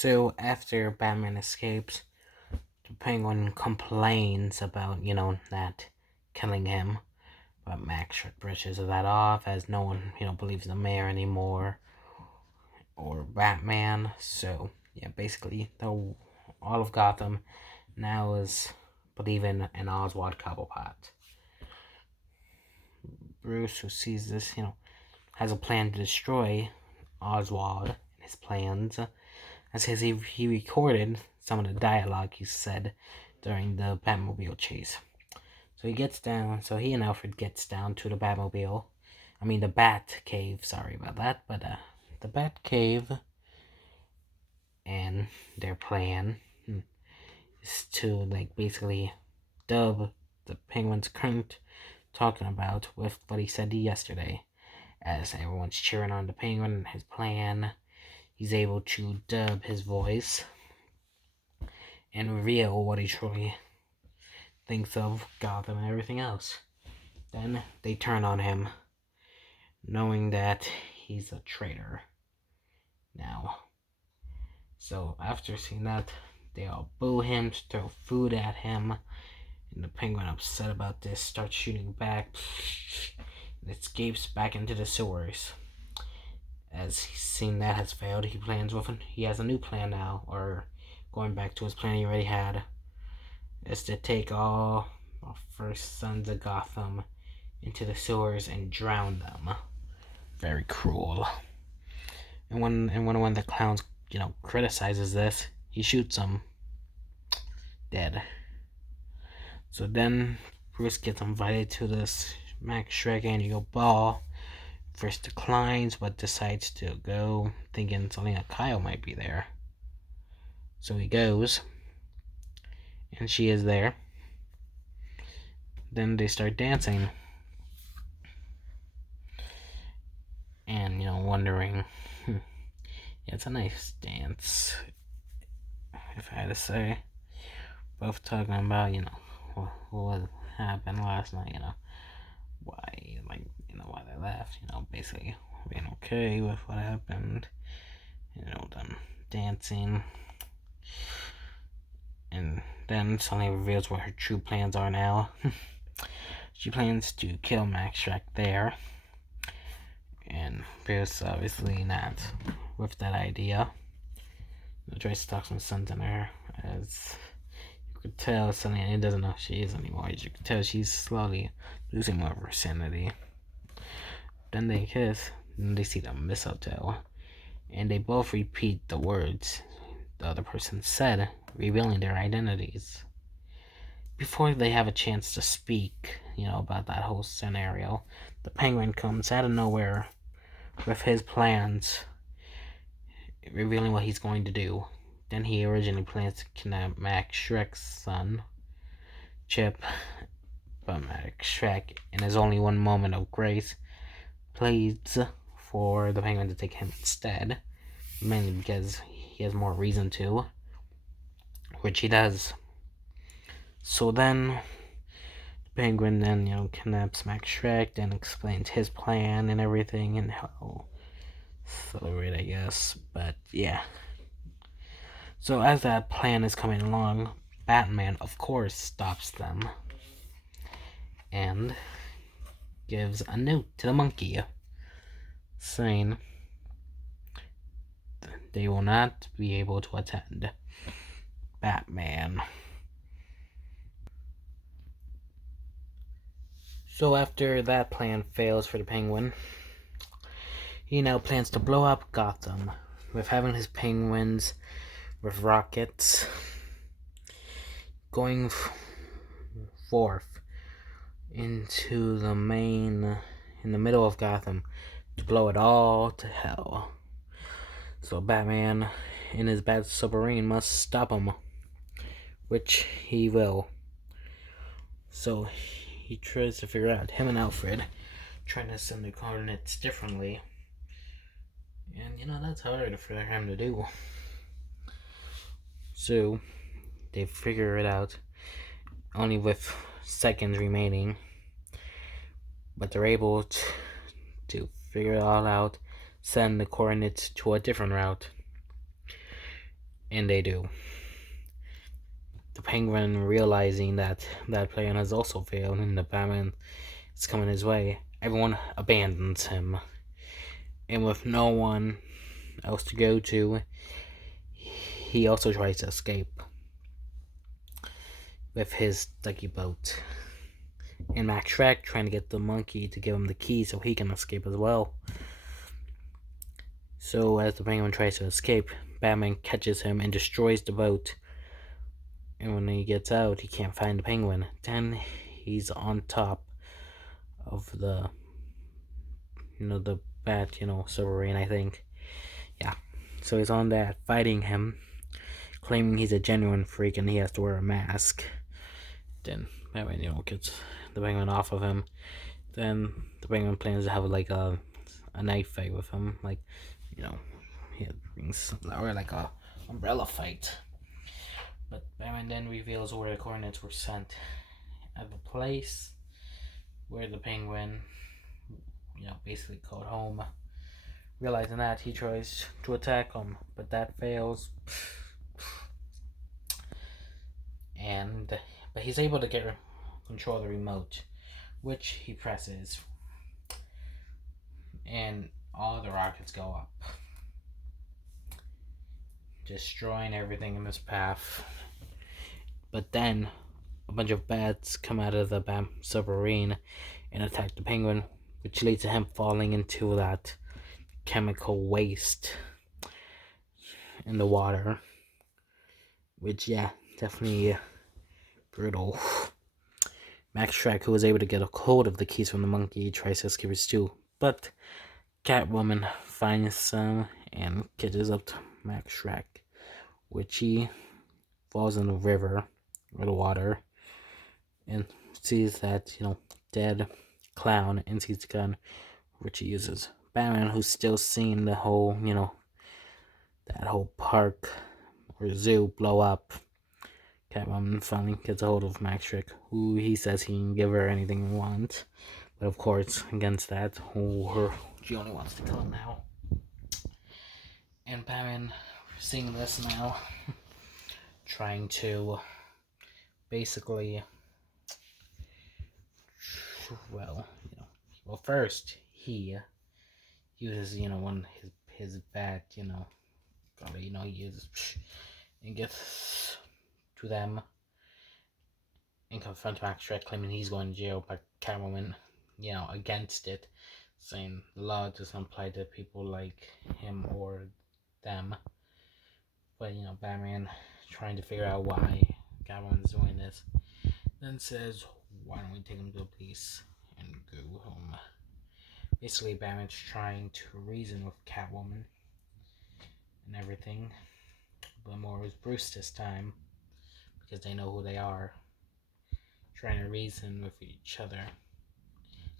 So after Batman escapes, the Penguin complains about, that killing him. But Max Shreck brushes that off as no one, believes the mayor anymore or Batman. So yeah, basically, all of Gotham now is believing in Oswald Cobblepot. Bruce, who sees this, has a plan to destroy Oswald and his plans. As he recorded some of the dialogue he said during the Batmobile chase. So he and Alfred gets down to the Batmobile. I mean the Bat Cave, sorry about that, but the Bat Cave, and their plan is to basically dub the Penguin's current talking about with what he said yesterday. As everyone's cheering on the Penguin and his plan, he's able to dub his voice and reveal what he truly thinks of Gotham and everything else. Then they turn on him, knowing that he's a traitor now. So after seeing that, they all boo him, throw food at him, and the Penguin, upset about this, starts shooting back and escapes back into the sewers. As he's seen that has failed, he has a new plan now, or going back to his plan he already had, is to take all the first sons of Gotham into the sewers and drown them. Very cruel. And when one of the clowns, criticizes this, he shoots him dead. So then Bruce gets invited to this Max Shreck annual ball. First declines, but decides to go, thinking Selina Kyle might be there. So he goes, and she is there. Then they start dancing. And, wondering, yeah, it's a nice dance, if I had to say. Both talking about, what happened last night, why, why they left, basically being okay with what happened, them dancing. And then Selina reveals what her true plans are now. She plans to kill Max Shreck there. And Bruce obviously not with that idea. Tries to talk some sense in her, as you could tell Selina doesn't know who she is anymore. As you could tell, she's slowly losing more of her sanity. Then they kiss, and they see the mistletoe, and they both repeat the words the other person said, revealing their identities. Before they have a chance to speak, about that whole scenario, the Penguin comes out of nowhere with his plans, revealing what he's going to do. Then he originally plans to kidnap Max Shreck's son, Chip, but Max Shreck, in his only one moment of grace, pleads for the Penguin to take him instead, mainly because he has more reason to, which he does. So then the Penguin then, kidnaps Max Shreck, then explains his plan and everything, and how celebrate, I guess. But yeah. So as that plan is coming along, Batman, of course, stops them and gives a note to the monkey saying they will not be able to attend. Batman. So after that plan fails for the Penguin, he now plans to blow up Gotham with having his penguins with rockets going forth into the in the middle of Gotham to blow it all to hell. So Batman in his Bat submarine must stop him, which he will. So he tries to figure out, him and Alfred, trying to send the coordinates differently. And that's hard for him to do. So they figure it out, only with seconds remaining. But they're able to figure it all out, send the coordinates to a different route. And they do. The Penguin, realizing that that plan has also failed and the Batman is coming his way, everyone abandons him. And with no one else to go to, he also tries to escape with his ducky boat. And Max Shrek trying to get the monkey to give him the key so he can escape as well. So as the Penguin tries to escape, Batman catches him and destroys the boat. And when he gets out, he can't find the Penguin. Then he's on top of the, the bat, submarine, I think. Yeah. So he's on that, fighting him, claiming he's a genuine freak and he has to wear a mask. Then Batman, gets the Penguin off of him. Then the Penguin plans to have like a knife fight with him, like, he brings, or like a umbrella fight. But Batman then reveals where the coordinates were sent at the place where the Penguin, basically called home. Realizing that, he tries to attack him, but that fails. But he's able to control the remote, which he presses, and all the rockets go up, destroying everything in his path. But then a bunch of bats come out of the submarine and attack the Penguin, which leads to him falling into that chemical waste in the water, which, yeah, definitely brutal. Max Shrek, who was able to get a hold of the keys from the monkey, tries to escape too, but Catwoman finds them and catches up to Max Shrek, which he falls in the river or the water and sees that, dead clown and sees the gun, which he uses. Batman, who's still seeing the whole, that whole park or zoo blow up. Catwoman finally gets a hold of Max Shrek, who he says he can give her anything he wants. But of course, against that, she only wants to kill him now. And Batman, seeing this now, trying to basically, first he uses, one his bat, probably, he uses and gets to them and confront Max Shrek, claiming he's going to jail, but Catwoman, against it, saying the law doesn't apply to people like him or them. But, Batman trying to figure out why Catwoman's doing this, then says, why don't we take him to the police and go home? Basically, Batman's trying to reason with Catwoman and everything, but more with Bruce this time, because they know who they are, trying to reason with each other,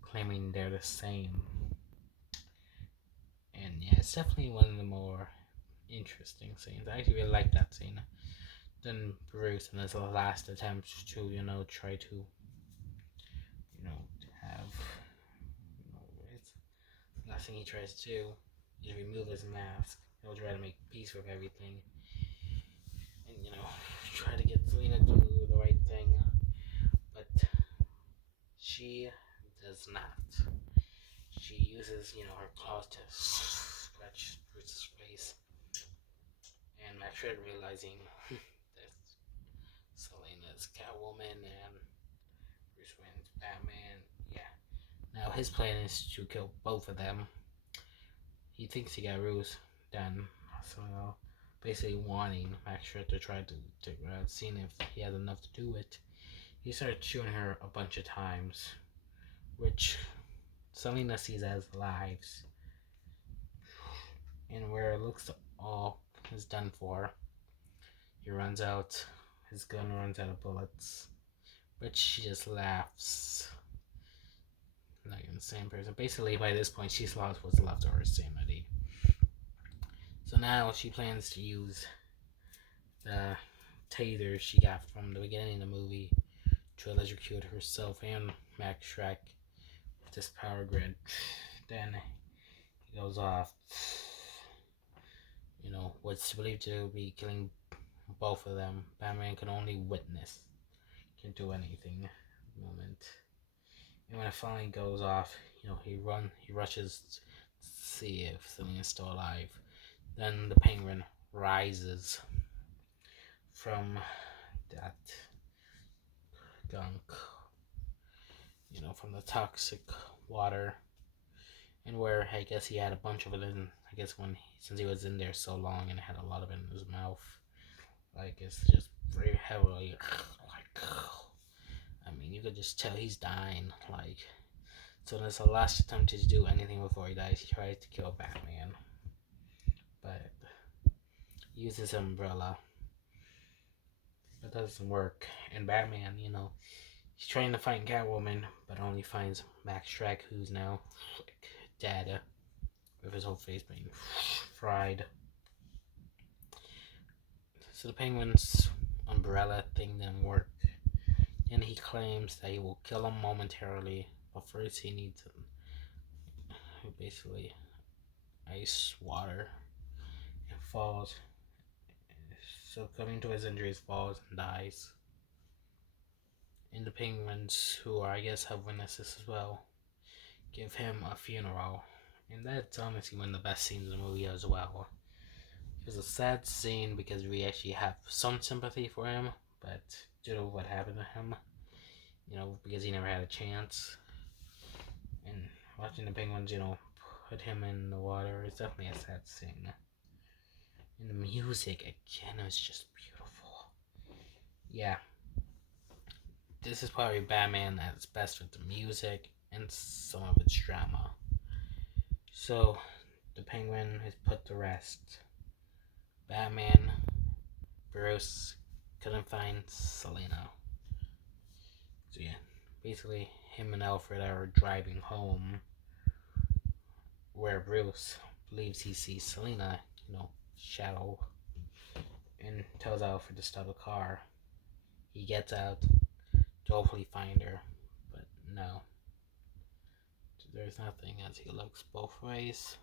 claiming they're the same. And yeah, it's definitely one of the more interesting scenes. I actually really like that scene. Then Bruce, in his last attempt to, try to, have, it's the last thing he tries to do is remove his mask. He'll try to make peace with everything. And, try to get Selina to do the right thing. But she does not. She uses, her claws to scratch Bruce's face. And Max Shrek, realizing that Selina's Catwoman and Bruce Wayne's Batman, yeah. Now his plan is to kill both of them. He thinks he got Bruce done, so basically wanting Max Shrek to try to seeing if he has enough to do it. He started shooting her a bunch of times, which Selina sees as lives. And where it looks all is done for, he runs out, his gun runs out of bullets, but she just laughs like an insane person. Basically, by this point, she's lost what's left of her sanity. So now she plans to use the taser she got from the beginning of the movie to electrocute herself and Max Shrek with this power grid. Then he goes off, was believed to be killing both of them. Batman can only witness, can't do anything at the moment. And when it finally goes off, he rushes to see if Selina's still alive. Then the Penguin rises from that gunk, from the toxic water, and where I guess he had a bunch of it in. I guess since he was in there so long and had a lot of it in his mouth, like it's just very heavily. Like, I mean, you could just tell he's dying. Like, so that's the last attempt to do anything before he dies. He tries to kill Batman, but he uses an umbrella. It doesn't work, and Batman, he's trying to find Catwoman, but only finds Max Shrek, who's now dead, with his whole face being fried. So the Penguin's umbrella thing didn't work, and he claims that he will kill him momentarily, but first he needs basically ice water, and falls. So coming to his injuries, falls and dies. And the Penguins, who I guess have witnesses as well, give him a funeral. And that's honestly one of the best scenes in the movie as well. It was a sad scene because we actually have some sympathy for him, but due to what happened to him, because he never had a chance. And watching the Penguins, put him in the water is definitely a sad scene. And the music, again, is just beautiful. Yeah. This is probably Batman at its best with the music and some of its drama. So, the Penguin is put to rest. Batman, Bruce couldn't find Selina. So yeah, basically him and Alfred are driving home, where Bruce believes he sees Selina, shadow, and tells Alfred to stop the car. He gets out to hopefully find her, but no. There's nothing as he looks both ways.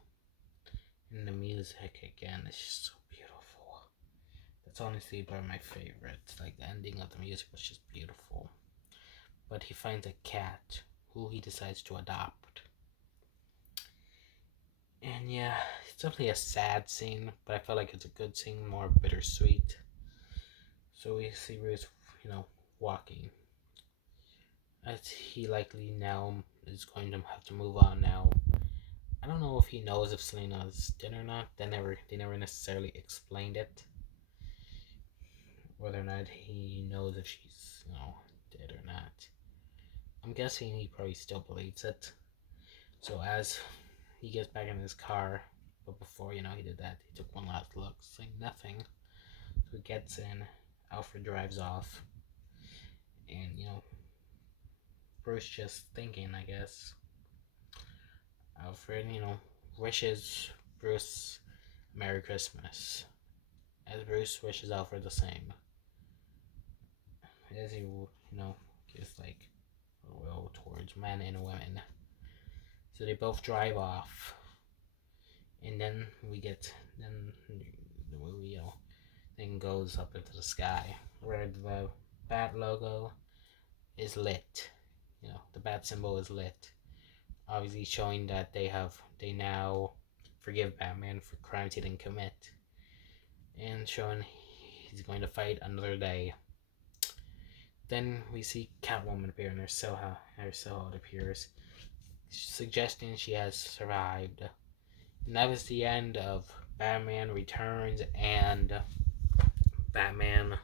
And the music, again, is just so beautiful. That's honestly one of my favorites. Like, the ending of the music was just beautiful. But he finds a cat who he decides to adopt. And yeah, it's definitely a sad scene, but I felt like it's a good scene, more bittersweet. So we see Bruce, walking. As he likely now is going to have to move on now. I don't know if he knows if Selina's dead or not. They never necessarily explained it. Whether or not he knows if she's, dead or not. I'm guessing he probably still believes it. So as he gets back in his car, but before, he did that, he took one last look, saying nothing. So he gets in, Alfred drives off, and, Bruce just thinking, I guess. Alfred, wishes Bruce Merry Christmas, as Bruce wishes Alfred the same. As he, gives, like, a will towards men and women. So they both drive off. And then the movie, thing goes up into the sky, where the bat logo is lit. The bat symbol is lit. Obviously showing that they now forgive Batman for crimes he didn't commit. And showing he's going to fight another day. Then we see Catwoman appear, and her cell appears, suggesting she has survived. And that was the end of Batman Returns and Batman,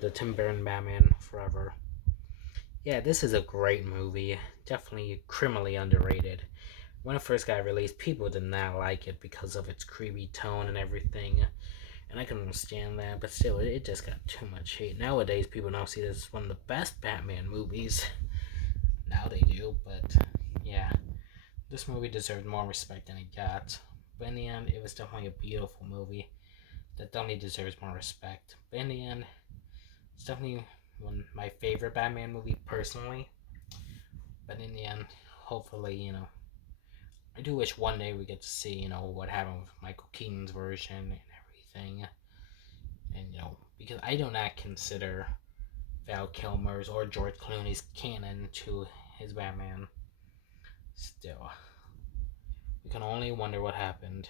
the Tim Burton Batman Forever. Yeah, this is a great movie. Definitely criminally underrated. When it first got released, people did not like it because of its creepy tone and everything. And I can understand that, but still, it just got too much hate. Nowadays, people now see this as one of the best Batman movies. Now they do, but yeah. This movie deserved more respect than it got. But in the end, it was definitely a beautiful movie that definitely deserves more respect. But in the end, it's definitely my favorite Batman movie personally. But in the end, hopefully, I do wish one day we get to see, what happened with Michael Keaton's version and everything. And, because I do not consider Val Kilmer's or George Clooney's canon to his Batman. Still, we can only wonder what happened.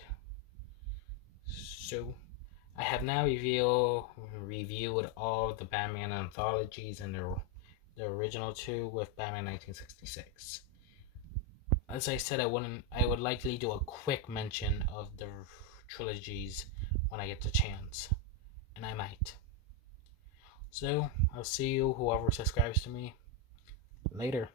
So, I have now reviewed all the Batman anthologies and the original two with Batman 1966. As I said, I would likely do a quick mention of the trilogies when I get the chance, and I might. So, I'll see you, whoever subscribes to me, later.